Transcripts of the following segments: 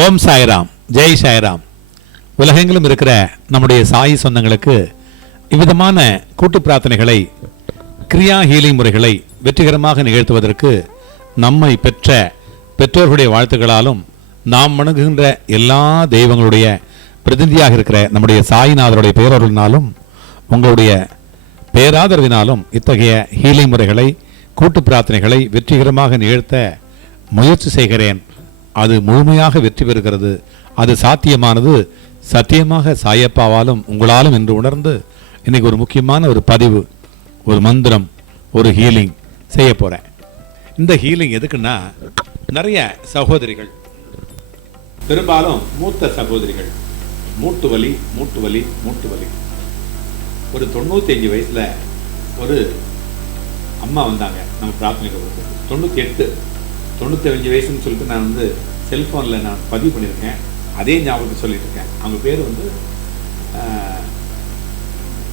ஓம் சாய்ராம், ஜெய் சாய்ராம். உலகெங்கிலும் இருக்கிற நம்முடைய சாயி சொந்தங்களுக்கு இவ்விதமான கூட்டு பிரார்த்தனைகளை, கிரியா ஹீலிங் முறைகளை வெற்றிகரமாக நிகழ்த்துவதற்கு நம்மை பெற்ற பெற்றோர்களுடைய வாழ்த்துக்களாலும் நாம் வணங்குகின்ற எல்லா தெய்வங்களுடைய பிரதிநிதியாக இருக்கிற நம்முடைய சாயிநாதருடைய பேரருளினாலும் உங்களுடைய பேராதரவினாலும் இத்தகைய ஹீலிங் முறைகளை, கூட்டு பிரார்த்தனைகளை வெற்றிகரமாக நிகழ்த்த முயற்சி செய்கிறேன். அது முழுமையாக வெற்றி பெறுகிறது. அது சாத்தியமானது சத்தியமாக சாயப்பாவாலும் உங்களாலும் என்று உணர்ந்து இன்னைக்கு ஒரு முக்கியமான ஒரு பதிவு, ஒரு மந்திரம், ஒரு ஹீலிங் செய்ய போகிறேன். இந்த ஹீலிங் எதுக்குன்னா, நிறைய சகோதரிகள், பெரும்பாலும் மூத்த சகோதரிகள், மூட்டு வலி ஒரு 95 வயசில் ஒரு அம்மா வந்தாங்க நம்ம பிரார்த்தனைக்கு போகிறது. 98 வயசுன்னு சொல்லிட்டு நான் செல்ஃபோனில் நான் பதிவு பண்ணியிருக்கேன். அதே ஞாபகத்தை சொல்லிட்டு இருக்கேன். அவங்க பேர்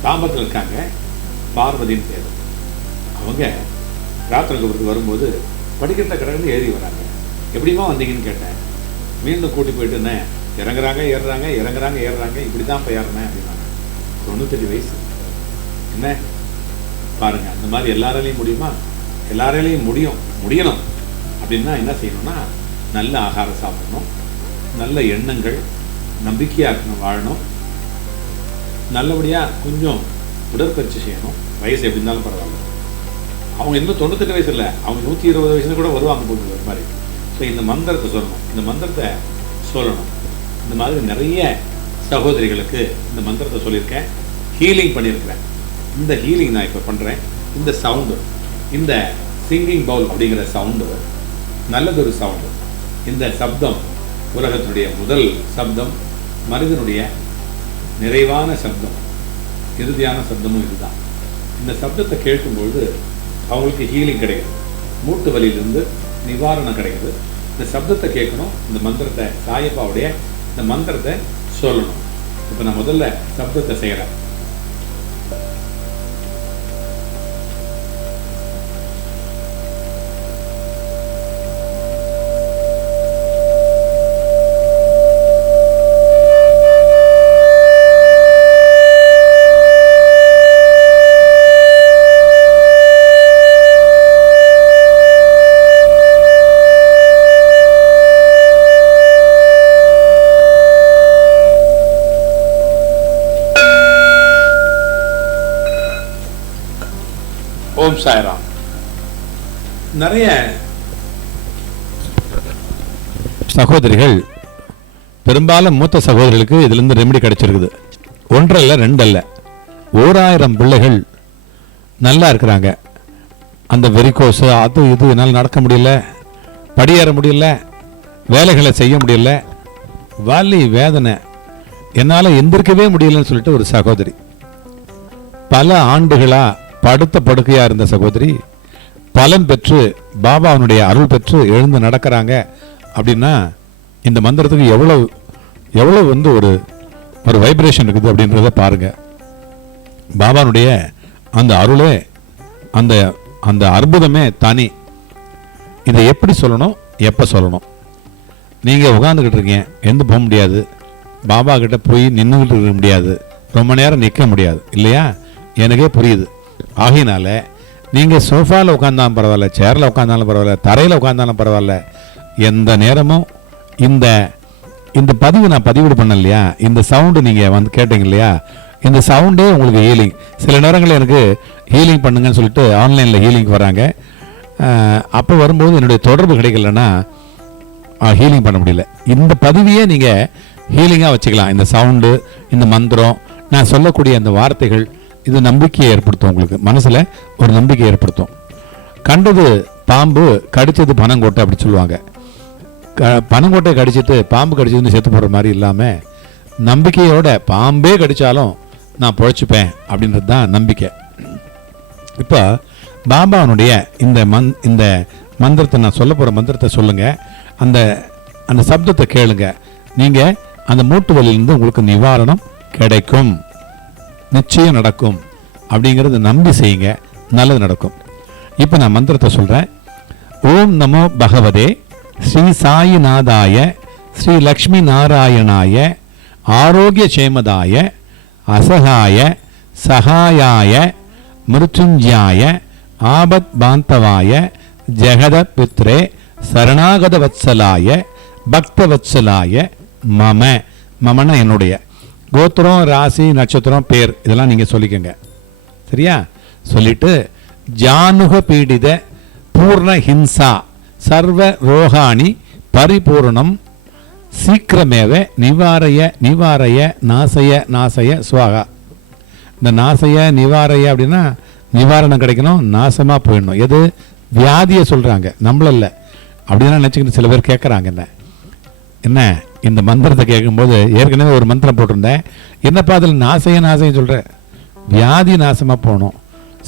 தாம்பரத்தில் இருக்காங்க, பார்வதின்னு பேர். அவங்க பிரார்த்தனைக்கு வரும்போது படிக்கட்ட கடற்கரை ஏறி வராங்க. எப்படிமா வந்தீங்கன்னு கேட்டேன். மீண்டும் கூட்டி போயிட்டு என்ன இறங்குறாங்க ஏறுறாங்க இப்படி தான் இப்போ ஏறினேன் அப்படின்னாங்க. 98 வயசு. என்ன பாருங்க, அந்த மாதிரி எல்லாராலையும் முடியுமா? எல்லாராலையும் முடியணும் அப்படின்னா என்ன செய்யணும்னா, நல்ல ஆகாரம் சாப்பிடணும், நல்ல எண்ணங்கள், நம்பிக்கையாக வாழணும், நல்லபடியாக கொஞ்சம் உடற்பயிற்சி செய்யணும். வயசு எப்படி இருந்தாலும் பரவாயில்ல. அவங்க இன்னும் 98 வயசு இல்லை, அவங்க 120 வயசுல கூட வருவாங்க போட்டு ஒரு மாதிரி. ஸோ இந்த மந்திரத்தை சொல்லணும். இந்த மாதிரி நிறைய சகோதரிகளுக்கு இந்த மந்திரத்தை சொல்லியிருக்கேன், ஹீலிங் பண்ணியிருக்கிறேன். இந்த ஹீலிங் நான் இப்போ பண்ணுறேன். இந்த சவுண்டு, இந்த சிங்கிங் பவுல் அப்படிங்கிற சவுண்டு நல்லதொரு சவுண்டு. இந்த சப்தம் உலகத்தினுடைய முதல் சப்தம், மனிதனுடைய நிறைவான சப்தம், இறுதியான சப்தமும் இதுதான். இந்த சப்தத்தை கேட்கும்பொழுது அவங்களுக்கு ஹீலிங் கிடைக்குது, மூட்டு வலியிலிருந்து நிவாரணம் கிடைக்குது. இந்த சப்தத்தை கேட்கணும். இந்த மந்திரத்தை, சாயப்பாவுடைய இந்த மந்திரத்தை சொல்லணும். இப்போ நான் முதல்ல சப்தத்தை செய்கிறேன். ஓம் சாய்ராம். நிறைய சகோதரிகள், பெரும்பாலும் மூத்த சகோதரிகளுக்கு இதிலிருந்து ரெமெடி கிடைச்சிருக்குது. 1 அல்ல 2 அல்ல, 1000 பிள்ளைகள் நல்லா இருக்கிறாங்க. அந்த வெரிகோஸ் அது இது என்னால் நடக்க முடியல, படியேற முடியல, வேலைகளை செய்ய முடியல, வலி வேதனை, என்னால் எந்திரிக்கவே முடியலன்னு சொல்லிட்டு ஒரு சகோதரி, பல ஆண்டுகளா படுத்த படுக்கையா இருந்த சகோதரி பலன் பெற்று பாபாவுடைய அருள் பெற்று எழுந்து நடக்கிறாங்க. அப்படின்னா இந்த மந்திரத்துக்கு எவ்வளவு ஒரு வைப்ரேஷன் இருக்குது அப்படின்றத பாருங்க. பாபாவுடைய அந்த அருளே, அந்த அற்புதமே தனி. இதை எப்படி சொல்லணும், எப்போ சொல்லணும்? நீங்கள் உட்காந்துக்கிட்டு இருக்கீங்க, எந்த போக முடியாது, பாபா கிட்ட போய் நின்றுக்கிட்டு இருக்க முடியாது, ரொம்ப நேரம் நிற்க முடியாது இல்லையா? எனக்கே புரியுது. ஆகையினால நீங்கள் சோஃபாவில் உட்காந்தாலும் பரவாயில்ல, சேரில் உட்காந்தாலும் பரவாயில்ல, தரையில் உட்காந்தாலும் பரவாயில்ல, எந்த நேரமும் இந்த பதிவு நான் பதிவிடு பண்ண இல்லையா, இந்த சவுண்டு நீங்கள் கேட்டீங்க இல்லையா, இந்த சவுண்டே உங்களுக்கு ஹீலிங். சில நேரங்களில் எனக்கு ஹீலிங் பண்ணுங்கன்னு சொல்லிட்டு ஆன்லைனில் ஹீலிங் வராங்க. அப்போ வரும்போது என்னுடைய தொடர்பு கிடைக்கலன்னா ஹீலிங் பண்ண முடியல. இந்த பதிவையே நீங்கள் ஹீலிங்காக வச்சுக்கலாம். இந்த சவுண்டு, இந்த மந்திரம், நான் சொல்லக்கூடிய அந்த வார்த்தைகள், இது நம்பிக்கையை ஏற்படுத்தும். உங்களுக்கு மனசில் ஒரு நம்பிக்கை ஏற்படுத்தும். கண்டது பாம்பு, கடிச்சது பனங்கோட்டை அப்படி சொல்லுவாங்க. பனங்கோட்டை கடிச்சிட்டு பாம்பு கடிச்சதுன்னு செத்து போடுற மாதிரி இல்லாமல், நம்பிக்கையோட பாம்பே கடித்தாலும் நான் பொழைச்சிப்பேன் அப்படின்றது தான் நம்பிக்கை. இப்போ பாபாவனுடைய இந்த மந்திரத்தை, நான் சொல்ல போகிற மந்திரத்தை சொல்லுங்கள். அந்த சப்தத்தை கேளுங்க. நீங்கள் அந்த மூட்டு வலியிலிருந்து உங்களுக்கு நிவாரணம் கிடைக்கும், நிச்சயம் நடக்கும். அப்படிங்கிறத நம்பி செய்யுங்க, நல்லது நடக்கும். இப்போ நான் மந்திரத்தை சொல்கிறேன். ஓம் நமோ பகவதே ஸ்ரீ சாயிநாதாய ஸ்ரீ லக்ஷ்மி நாராயணாய ஆரோக்கிய சேமதாய அசகாய சகாயாய மிருத்யுஞ்சாய ஆபத் பாந்தவாய ஜெகத பித்ரே சரணாகத வத்சலாய பக்த வத்சலாய மம. மமன என்னுடைய கோத்திரம், ராசி, நட்சத்திரம், பேர் இதெல்லாம் நீங்கள் சொல்லிக்கோங்க. சரியா? சொல்லிட்டு ஜானுக பீடித பூர்ண ஹிம்சா சர்வ ரோகாணி பரிபூர்ணம் சீக்கிரமேவ நிவாரய நிவாரய நாசய நாசய சுவாகா. இந்த நாசய நிவாரய அப்படின்னா நிவாரணம் கிடைக்கணும், நாசமாக போயிடணும். எது? வியாதியை சொல்கிறாங்க, நம்மள அப்படின்னா நினச்சிக்கிட்டு சில பேர் கேட்குறாங்க. என்ன இந்த மந்திரத்தை கேட்கும்போது ஏற்கனவே ஒரு மந்திரம் போட்டிருந்தேன், என்னப்பா அதில் நாசைய நாசைன்னு சொல்கிற? வியாதி நாசமாக போகணும்,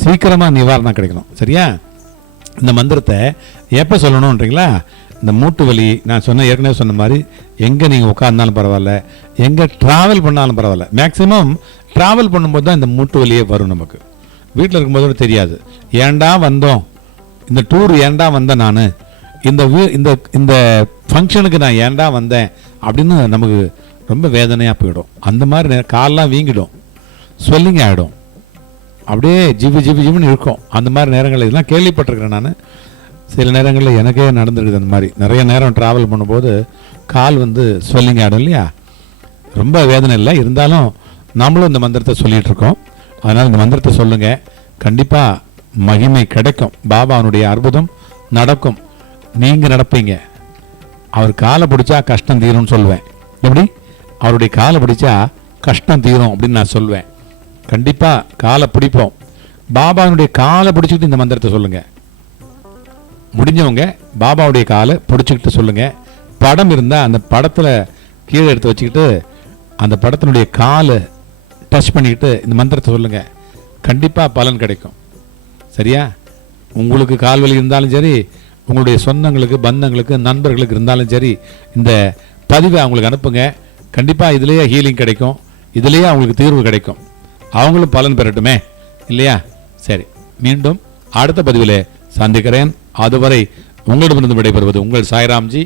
சீக்கிரமாக நிவாரணம் கிடைக்கணும். சரியா? இந்த மந்திரத்தை எப்போ சொல்லணுன்றீங்களா? இந்த மூட்டு வலி நான் ஏற்கனவே சொன்ன மாதிரி எங்கே நீங்கள் உட்கார்ந்தாலும் பரவாயில்ல, எங்கே ட்ராவல் பண்ணாலும் பரவாயில்ல. மேக்ஸிமம் ட்ராவல் பண்ணும்போது தான் இந்த மூட்டு வலியே வரும். நமக்கு வீட்டில் இருக்கும்போது தெரியாது, ஏண்டா வந்தோம், இந்த டூர் ஏண்டா வந்தேன், நான் இந்த இந்த ஃபங்க்ஷனுக்கு நான் ஏண்டா வந்தேன் அப்படின்னு நமக்கு ரொம்ப வேதனையாக போயிடும். அந்த மாதிரி காலெலாம் வீங்கிடும், ஸ்வெல்லிங் ஆகிடும், அப்படியே ஜிபு ஜிபு ஜிபுன்னு இருக்கும். அந்த மாதிரி நேரங்களில் இதெல்லாம் கேள்விப்பட்டிருக்கிறேன் நான். சில நேரங்களில் எனக்கே நடந்துருக்குது அந்த மாதிரி. நிறைய நேரம் ட்ராவல் பண்ணும்போது கால் ஸ்வெல்லிங் ஆகிடும் இல்லையா? ரொம்ப வேதனை இல்லை, இருந்தாலும் நம்மளும் இந்த மந்திரத்தை சொல்லிகிட்டு இருக்கோம். அதனால் இந்த மந்திரத்தை சொல்லுங்கள், கண்டிப்பாக மகிமை கிடைக்கும். பாபாவுடைய அற்புதம் நடக்கும், நீங்கள் நடப்பீங்க. அவர் காலை பிடிச்சா கஷ்டம் தீரும்னு சொல்லுவேன். எப்படி? அவருடைய காலை பிடிச்சா கஷ்டம் தீரும் அப்படின்னு நான் சொல்வேன். கண்டிப்பாக காலை பிடிப்போம். பாபாவுடைய காலை பிடிச்சிக்கிட்டு இந்த மந்திரத்தை சொல்லுங்கள். முடிஞ்சவங்க பாபாவுடைய காலை பிடிச்சிக்கிட்டு சொல்லுங்கள். படம் இருந்தால் அந்த படத்தில் கீழே எடுத்து வச்சுக்கிட்டு அந்த படத்தினுடைய காலை டச் பண்ணிக்கிட்டு இந்த மந்திரத்தை சொல்லுங்கள். கண்டிப்பாக பலன் கிடைக்கும். சரியா? உங்களுக்கு கால்வலி இருந்தாலும் சரி, உங்களுடைய சொந்தங்களுக்கு, பந்தங்களுக்கு, நண்பர்களுக்கு இருந்தாலும் சரி, இந்த பதிவை அவங்களுக்கு அனுப்புங்க. கண்டிப்பாக இதிலேயே ஹீலிங் கிடைக்கும், இதிலேயே அவங்களுக்கு தீர்வு கிடைக்கும், அவங்களும் பலன் பெறட்டுமே இல்லையா? சரி, மீண்டும் அடுத்த பதிவில் சந்திக்கிறேன். அதுவரை உங்களிடமிருந்து விடைபெறுவது உங்கள் சாய்ராம்ஜி,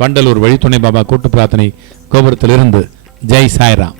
வண்டலூர் வழித்துணை பாபா கூட்டு பிரார்த்தனை கோபுரத்திலிருந்து. ஜெய் சாய்ராம்.